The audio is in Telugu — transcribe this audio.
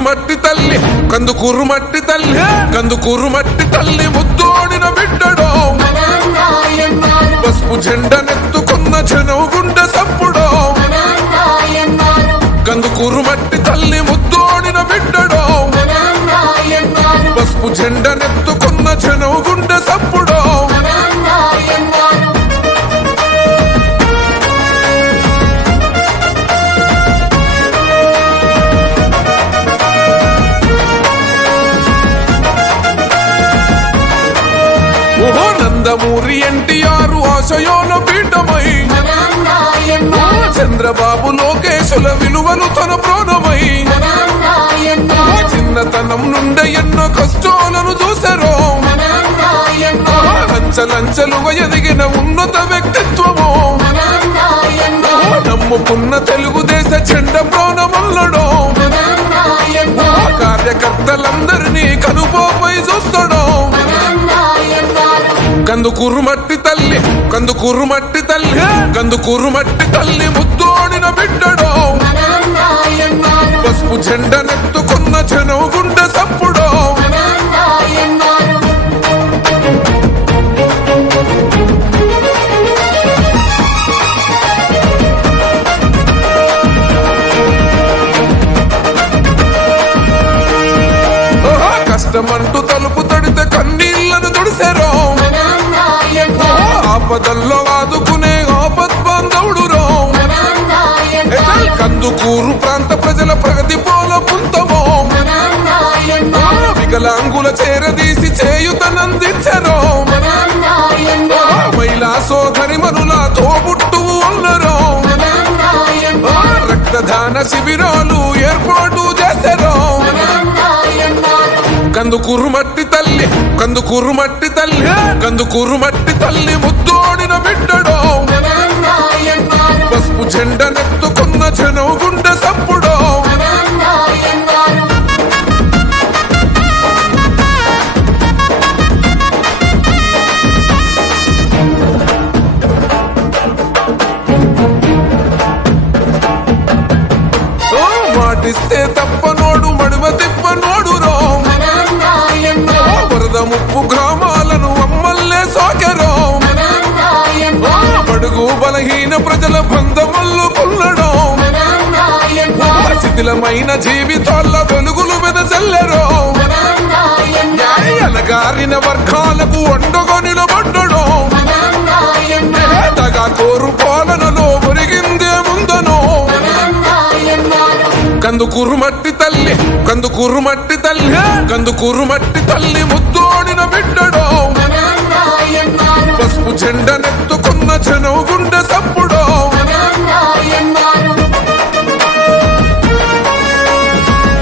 మట్టి తల్లి కందుకూరు మట్టి తల్లి కందుకూరు మట్టి తల్లి ముద్దోడిన బిడ్డడో పసుపు జెండనెత్తుకున్న జనం గుండె సప్పుడో కందుకూరు మట్టి తల్లి ముద్దోడిన బిడ్డడో పసుపు జెండనెత్తుకున్న జనం గుండె సప్పుడో నందమూరి ఎన్టీఆర్ ఆశయోన పీఠమై చంద్రబాబు లోకేశుల విలువలు తన ప్రాణమై చిన్నతనం నుండి ఎన్నో కష్టాలను చూసారో లంచలుగా ఎదిగిన ఉన్నత వ్యక్తిత్వము నమ్ముకున్న తెలుగుదేశ చెండ ప్రాణమల్లడో కార్యకర్తలందరినీ కనుపోపై చూస్తాడో కందుకూరు మట్టి తల్లి కందుకూరు మట్టి తల్లి కందుకూరు మట్టి తల్లి ముద్దోడిన బిడ్డడో పసుపు జెండనెత్తుకున్న జనం గుండె సప్పుడో కష్టమంటూ తలుపు తడితే కన్నీళ్లను తుడిసారో ఆపదల్లో ఆదుకునే ఆపద్బాంధవుడురో కందుకూరు ప్రాంత ప్రజల ప్రగతి పోల పుంతమో వికలాంగుల చేరదీసి చేయుతనందించరో మహిళా సోదరి మనుల తోబుట్టువు అన్నరో రక్తదాన శిబిరాలు ఏర్పాటు చేశారో కందుకూరు మట్టి తల్లి కందుకూరు మట్టి తల్లి కందుకూరు మట్టి తల్లి ముద్దోడిన బిడ్డడో పసుపు జెండనెత్తుకున్న జనం గుండె సప్పుడో మాటిస్తే తప్పనోడు మడుమ తిప్పనోడు రో వరద ముప్పు గ్రామాలను అమ్మల్లే సోకెరో బడుగు బలహీన ప్రజల బంధమల్లు కొల్లడో శిథిలమైన జీవితాల వెలుగులు వెదజల్లెరో అలగారిన వర్గాలకు అండగా నిలబడ్డడో తగా కోరు పాలనలో ఒరిగిందే ముందనో కందుకూరు మట్టి తల్లి కందుకూరు మట్టి తల్లి కందుకూరు మట్టి తల్లి ముద్దోడిన బిడ్డడో పసుపు జెండనెత్తుకున్న జనం గుండె సప్పు